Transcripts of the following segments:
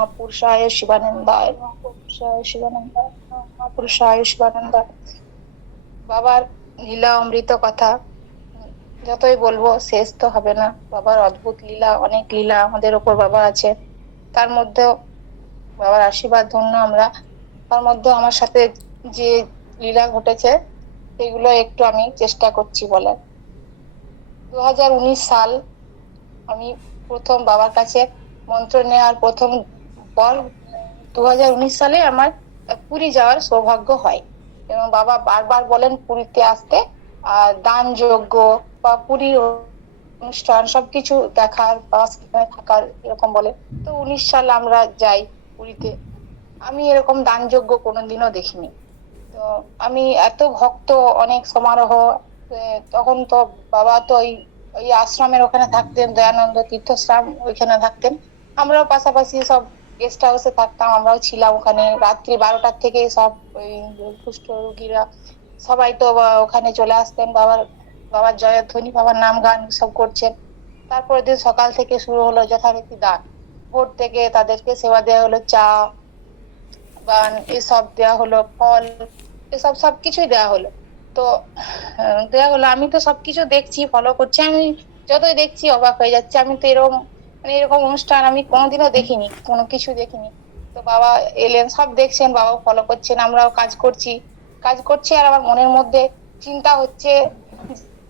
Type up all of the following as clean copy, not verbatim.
মহাপুরুষায় শিবানন্দায়, মহাপুরুষায় শিবানন্দায়, মহাপুরুষায় শিবানন্দায়। বাবার লীলা অমৃত কথা যতই বলবো শেষ তো হবে না। বাবার অদ্ভুত লীলা, অনেক লীলা আমাদের ওপর বাবা আছে। তার মধ্যেও বাবার আশীর্বাদ ধন্য আমরা। তার মধ্যে আমার সাথে যে লীলা ঘটেছে সেগুলো একটু আমি চেষ্টা করছি বলার। 2019 সাল আমি প্রথম বাবার কাছে মন্ত্র নেওয়ার প্রথম পর 2019 সালে আমার পুরী যাওয়ার সৌভাগ্য হয় এবং বাবা বারবার বলেন পুরীতে আসতে, আর দান যজ্ঞ বা পুরীর অনুষ্ঠান সবকিছু দেখার বা সেখানে থাকার এরকম বলে। তো 19 সাল আমরা যাই পুরীতে। আমি এরকম দান যজ্ঞ কোনোদিনও দেখিনি। তো আমি এত ভক্ত, অনেক সমারোহ। তখন তো বাবা তো ওই ওই আশ্রমের ওখানে থাকতেন, দয়ানন্দ তীর্থশ্রাম ওইখানে থাকতেন। আমরাও পাশাপাশি সব গেস্ট হাউসে থাকতাম, আমরাও ছিলাম ওখানে। রাত্রি 12টার থেকে সব ওই কুষ্ঠ রোগীরা সবাই তো ওখানে চলে আসতেন। বাবার বাবার জয়ধ্বনি, বাবার নাম গান সব করছেন। তারপরের দিন সকাল থেকে শুরু হলো যথারীতি দান। ভোর থেকে তাদেরকে সেবা দেওয়া হলো, চা গান এসব দেওয়া হলো, ফল এসব সবকিছুই দেওয়া হলো। তো দেওয়া হলো, আমি তো সবকিছু দেখছি, ফলো করছি। আমি যতই দেখছি অবাক হয়ে যাচ্ছে। আমি তো এরকম মানে এরকম অনুষ্ঠান আমি কোনোদিনও দেখিনি, কোনো কিছু দেখিনি। তো বাবা এলেন, সব দেখছেন, বাবা ফলো করছেন, আমরাও কাজ করছি। কাজ করছি আর আমার মনের মধ্যে চিন্তা হচ্ছে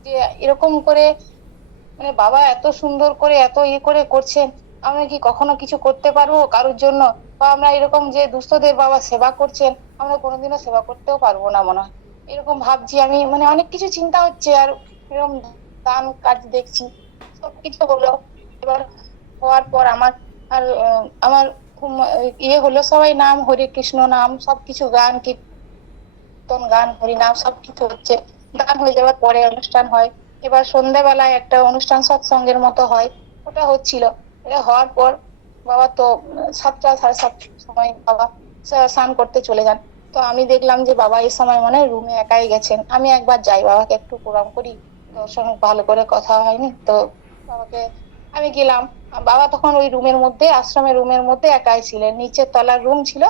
যে এরকম করে মানে বাবা এত সুন্দর করে এত করে করছেন, আমরা কি কখনো কিছু করতে পারবো কারোর জন্য? বা আমরা এরকম যে দুস্থদের বাবা সেবা করছেন, আমরা কোনোদিনও সেবা করতেও পারবো না মনে হয়, এরকম ভাবছি আমি। মানে অনেক কিছু চিন্তা হচ্ছে। আর এরকম দান কাজ দেখছি, সবকিছু হলো। এবার হওয়ার পর আমার আর আমার খুব ইয়ে হলো, সবাই নাম হরে কৃষ্ণ নাম সবকিছু গান কীর্তন গান হরিনাম সবকিছু হচ্ছে। গান হয়ে যাওয়ার পরে অনুষ্ঠান হয়। এবার সন্ধ্যাবেলায় একটা অনুষ্ঠান সৎসঙ্গের মতো হয়, ওটা হচ্ছিল। এটা হওয়ার পর বাবা তো 7টা 7:30 সময় বাবা স্নান করতে চলে যান। তো আমি দেখলাম যে বাবা এই সময় মানে রুমে একাই গেছেন। আমি একবার যাই, বাবাকে একটু প্রণাম করি। তোর সঙ্গে ভালো করে কথা হয়নি তো, বাবাকে আমি গেলাম। বাবা তখন ওই রুমের মধ্যে, আশ্রমের রুমের মধ্যে একাই ছিলেন, নিচের তলার রুম ছিল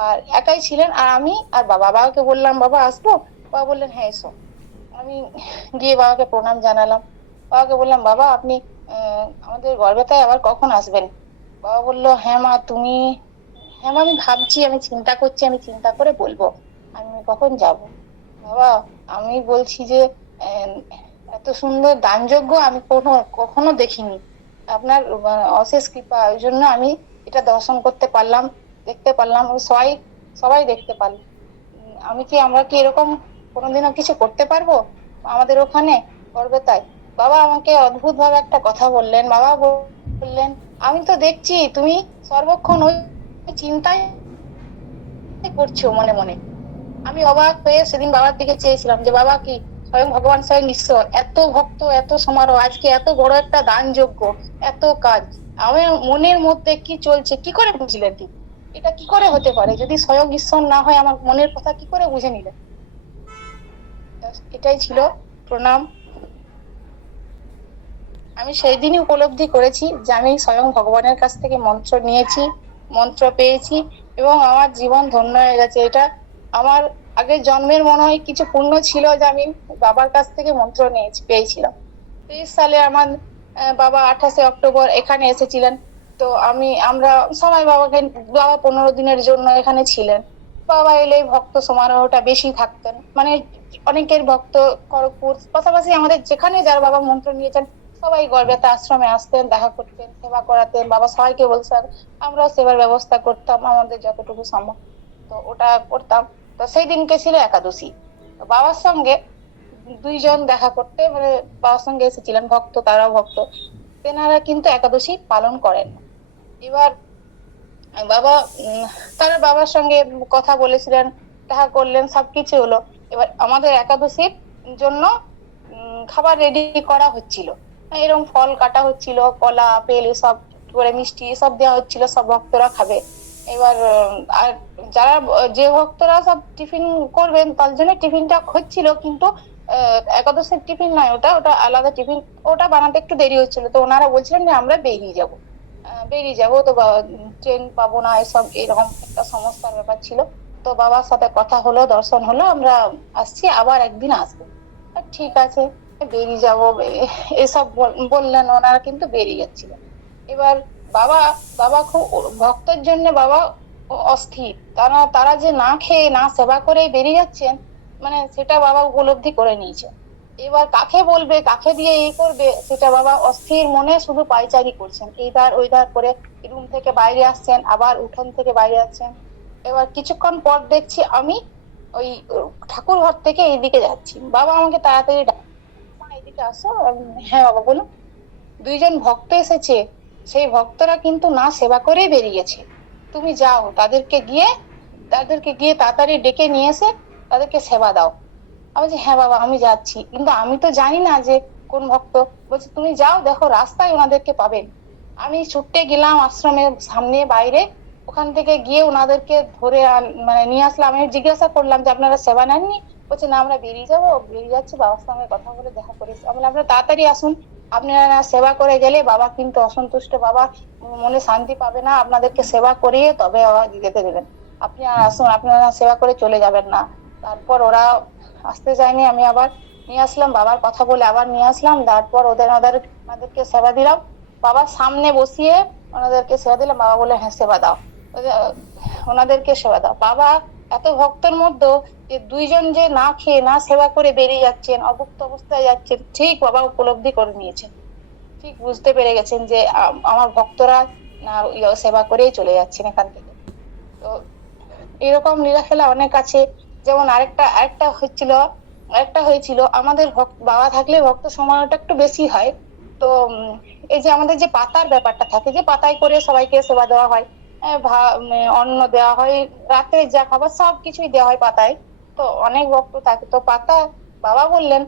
আর একাই ছিলেন। আর আমি আর বাবাকে বললাম বাবা আসবো? বাবা বললেন হ্যাঁ এসো। আমি গিয়ে বাবাকে প্রণাম জানালাম। বাবাকে বললাম বাবা আপনি আমাদের গড়বেতায় আবার কখন আসবেন? বাবা বললো হ্যাঁ মা তুমি, হ্যাঁ মা আমি ভাবছি, আমি চিন্তা করছি, আমি চিন্তা করে বলবো আমি কখন যাব। বাবা আমি বলছি যে আহ, এত সুন্দর দানযজ্ঞ আমি কখনো দেখিনি। আপনার অশেষ কৃপা, ওই জন্য আমি এটা দর্শন করতে পারলাম, দেখতে পারলাম, ও সবাই সবাই দেখতে পারলাম। আমরা কি এরকম কোনোদিনও কিছু করতে পারবো আমাদের ওখানে গড়বেতায়? বাবা আমাকে অদ্ভুত ভাবে একটা কথা বললেন। বাবা বললেন আমি তো দেখছি তুমি সর্বক্ষণ ওই চিন্তাই করছো মনে মনে। আমি অবাক হয়ে সেদিন বাবার দিকে চেয়েছিলাম যে বাবা কি স্বয়ং ভগবান, স্বয়ং ঈশ্বর, এত ভক্ত, এত সমারোহ, আজকে এত বড় একটা দান যজ্ঞ, এত কাজ, আমার মনের মধ্যে কি চলছে কি করে বুঝলেন তিনি? এটা কি করে হতে পারে? যদি স্বয়ং ঈশ্বর না হয় আমার মনের কথা কি করে বুঝে নিলেন? এটাই ছিল প্রণাম। আমি সেই দিনই উপলব্ধি করেছি যে আমি স্বয়ং ভগবানের কাছ থেকে মন্ত্র নিয়েছি, মন্ত্র পেয়েছি এবং আমার জীবন ধন্য হয়ে গেছে। এটা আমার আগের জন্মের মনে হয় কিছু পুণ্য ছিল যে আমি বাবার কাছ থেকে মন্ত্র পেয়েছিলাম। 23 সালে আমার বাবা 28শে অক্টোবর এখানে এসেছিলেন। তো আমরা সবাই বাবা 15 দিনের জন্য এখানে ছিলেন। বাবা এলে ভক্ত সমারোহটা বেশি থাকতেন, মানে অনেকের ভক্ত খড়গপুর পাশাপাশি আমাদের যেখানে যার বাবা মন্ত্র নিয়েছেন সবাই গড়বেতা আশ্রমে আসতেন, দেখা করতেন, সেবা করাতেন। বাবা সবাইকে বলছেন, আমরাও সেবার ব্যবস্থা করতাম আমাদের যতটুকু সম্ভব, তো ওটা করতাম। তো সেই দিনকে ছিল একাদশী। তো বাবার সঙ্গে 2জন দেখা করতে, মানে বাবার সঙ্গে এসেছিলেন ভক্ত, তারাও ভক্ত, তেনারা কিন্তু একাদশী পালন করেন না। এবার বাবা তারা বাবার সঙ্গে কথা বলেছিলেন, দেখা করলেন, সবকিছু হলো। এবার আমাদের একাদশীর জন্য খাবার রেডি করা হচ্ছিল, এরকম ফল কাটা হচ্ছিল, কলা আপেল এসব করে মিষ্টি এসব দেওয়া হচ্ছিল, সব ভক্তরা খাবে। এবার আর যারা যে ভক্তরা সব টিফিন করবেন তার জন্য টিফিনটা হচ্ছিল, কিন্তু একাদশের টিফিন নয়, ওটা ওটা আলাদা টিফিন, ওটা বানাতে একটু দেরি হচ্ছিল। তো ওনারা বলছিলেন যে আমরা বেরিয়ে যাব। বেরিয়ে যাবো তো ট্রেন পাবো না, এসব এরকম একটা সমস্যার ব্যাপার ছিল। তো বাবার সাথে কথা হলো, দর্শন হলো, আমরা আসছি, আবার একদিন আসবো। ঠিক আছে, বেরিয়ে যাবো এসব বললেন ওনারা, কিন্তু বেরিয়ে যাচ্ছিল। এবার বাবা বাবা খুব ভক্তের জন্য বাবা অস্থির, তারা তারা যে না খেয়ে না সেবা করে বেরিয়ে যাচ্ছেন, মানে সেটা বাবা উপলব্ধি করে নিয়েছে। এবার কাকে বলবে, কাকে দিয়ে এই করবে, সেটা বাবা অস্থির মনে শুধু পায়চারি করছেন, এইধার ওইধার করে। রুম থেকে বাইরে আসছেন, আবার উঠোন থেকে বাইরে আসছেন। এবার কিছুক্ষণ পর দেখছি আমি ওই ঠাকুর ঘর থেকে এইদিকে যাচ্ছি, বাবা আমাকে তাড়াতাড়ি মা এদিকে আসো। হ্যাঁ বাবা বলুন। দুইজন ভক্ত এসেছে, সেই ভক্তরা কিন্তু না সেবা করেই বেরিয়েছে, তুমি যাও তাদেরকে গিয়ে তাড়াতাড়ি ডেকে নিয়ে এসে তাদেরকে সেবা দাও। আমি বলছি হ্যাঁ বাবা আমি যাচ্ছি, কিন্তু আমি তো জানি না যে কোন ভক্ত। বলছে তুমি যাও, দেখো রাস্তায় ওনাদেরকে পাবেন। আমি ছুটে গেলাম আশ্রমের সামনে বাইরে, ওখান থেকে গিয়ে ওনাদেরকে ধরে মানে নিয়ে আসলাম। আমি জিজ্ঞাসা করলাম যে আপনারা সেবা নেননি? বলছে না আমরা বেরিয়ে যাবো, বেরিয়ে যাচ্ছি, বাবার সঙ্গে কথা বলে দেখা করেছি। আমি বললাম আপনারা তাড়াতাড়ি আসুন, আপনারা সেবা করে গেলে বাবা কিন্তু অসন্তুষ্ট, বাবা মনে শান্তি পাবে না, আপনাদেরকে সেবা করিয়ে তবে বাবা যেতে দেবেন। আপনি আসুন, আপনারা সেবা করে চলে যাবেন না। তারপর ওরা আসতে চাইনি, আমি আবার নিয়ে আসলাম, বাবার কথা বলে আবার নিয়ে আসলাম। তারপর ওনাদেরকে সেবা দিলাম, বাবার সামনে বসিয়ে ওনাদেরকে সেবা দিলাম। বাবা বলে হ্যাঁ সেবা দাও, ওনাদেরকে সেবা দাও। বাবা এত ভক্তের মধ্যে যে দুইজন যে না খেয়ে না সেবা করে বেরিয়ে যাচ্ছেন, অভুক্ত অবস্থায় যাচ্ছেন, ঠিক বাবা উপলব্ধি করে নিয়েছেন, ঠিক বুঝতে পেরে গেছেন যে আমার ভক্তরা না সেবা করেই চলে যাচ্ছেন এখান থেকে। তো এরকম লীলা খেলা অনেক আছে। যেমন আরেকটা হয়েছিল আমাদের বাবা থাকলে ভক্ত সমারোহটা একটু বেশি হয়। তো এই যে আমাদের যে পাতার ব্যাপারটা থাকে, যে পাতায় করে সবাইকে সেবা দেওয়া হয়, অন্ন দেওয়া হয়, রাতে যা খাবার সব কিছুই দেওয়া হয় পাতায়। তো অনেক ভক্ত থাকে, তো পাতা বাবা বললেন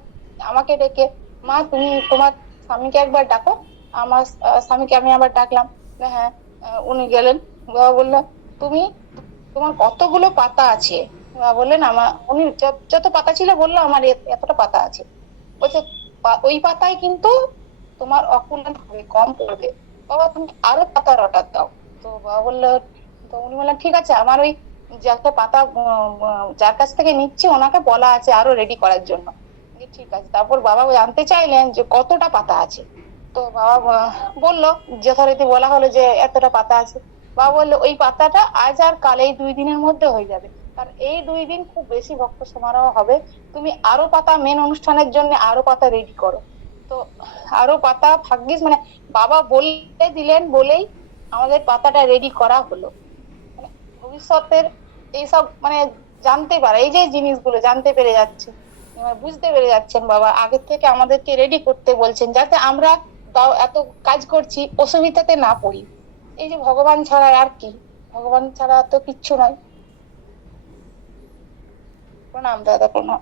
আমাকে ডেকে, মা তুমি তোমার স্বামীকে একবার ডাকো। আমার স্বামীকে আমি আবার ডাকলাম। হ্যাঁ, উনি গেলেন। বাবা বললেন তুমি তোমার কতগুলো পাতা আছে? বললেন আমার, উনি যত পাতা ছিল বললো আমার এতটা পাতা আছে। বলছে ওই পাতায় কিন্তু তোমার অকুলান হবে, কম পড়বে, বাবা তুমি আরো পাতার অর্ডার দাও। তো বাবা বললো, তো উনি বললেন ঠিক আছে, আমার ওই যাকে পাতা যার কাছ থেকে নিচ্ছি ওনাকে বলা আছে আরো রেডি করার জন্য। ঠিক আছে। তারপর বাবা জানতে চাইলেন যে কতটা পাতা আছে। তো বাবা বললো, যথারীতি বলা হলো যে এতটা পাতা আছে। বাবা বললো ওই পাতাটা আজ আর কাল এই 2 দিনের মধ্যে হয়ে যাবে, আর এই 2 দিন খুব বেশি ভক্ত সমারোহ হবে, তুমি আরো পাতা মেন অনুষ্ঠানের জন্য আরো পাতা রেডি করো। তো আরো পাতা ভাগ্যিস মানে বাবা বলে দিলেন বলেই আমাদের পাতাটা রেডি করা হলো। মানে ভবিষ্যতের এইসব মানে জানতে পারে, এই যে জিনিসগুলো জানতে পেরে যাচ্ছে, বুঝতে পেরে যাচ্ছেন বাবা আগে থেকে আমাদেরকে রেডি করতে বলছেন, যাতে আমরা তাও এত কাজ করছি অসুবিধাতে না পড়ি। এই যে ভগবান ছাড়া আর কি, ভগবান ছাড়া তো কিচ্ছু নয়। প্রণাম দাদা, প্রণাম।